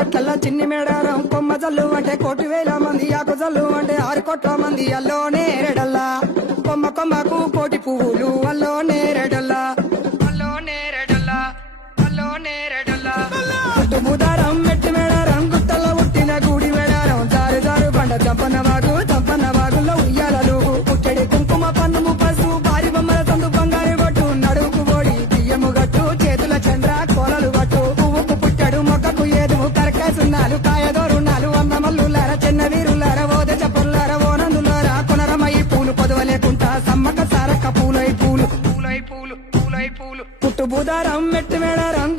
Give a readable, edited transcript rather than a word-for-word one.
గట్ల చిన్ని మేడారం కొమ్మ జల్లు అంటే 1,000,000 మంది ఆకు జల్లు అంటే 6 కోట్ల మంది అల్లో నేరేడల్లా కొమ్మ కొమ్మకు 1,000,000 పువ్వులు అల్లో నేరేడల్లా అల్లో నేరేడల్లా అల్లో నేరేడల్లా గుట్టు బుధారం మెట్టి మేడారం గుట్టలో పుట్టిన గుడి మేడారం జారు జారు బండ చంపన్న వాగుల్లో ఉయ్యాలలు పుట్టడి కుంకుమ పన్నుము పసుపు భారీ బొమ్మల సందు బంగారు గొట్టు నడువుకు ఓడి బియ్యము గట్టు చేతుల చంద్ర కోలలు గట్టు పువ్వుకు పుట్టడు మొక్కకు ఏదుము కరకాసున్నాలు కాయదోరున్నాలు అన్న మల్లులార చిన్న వీరులార ఓద చపల్లార ఓనందులార కొనరమయ్యి పూలు పొదవలేకుంటా సమ్మక సారక్క పూలై పూలు పుట్టు బుధారం మెట్టి మేడారం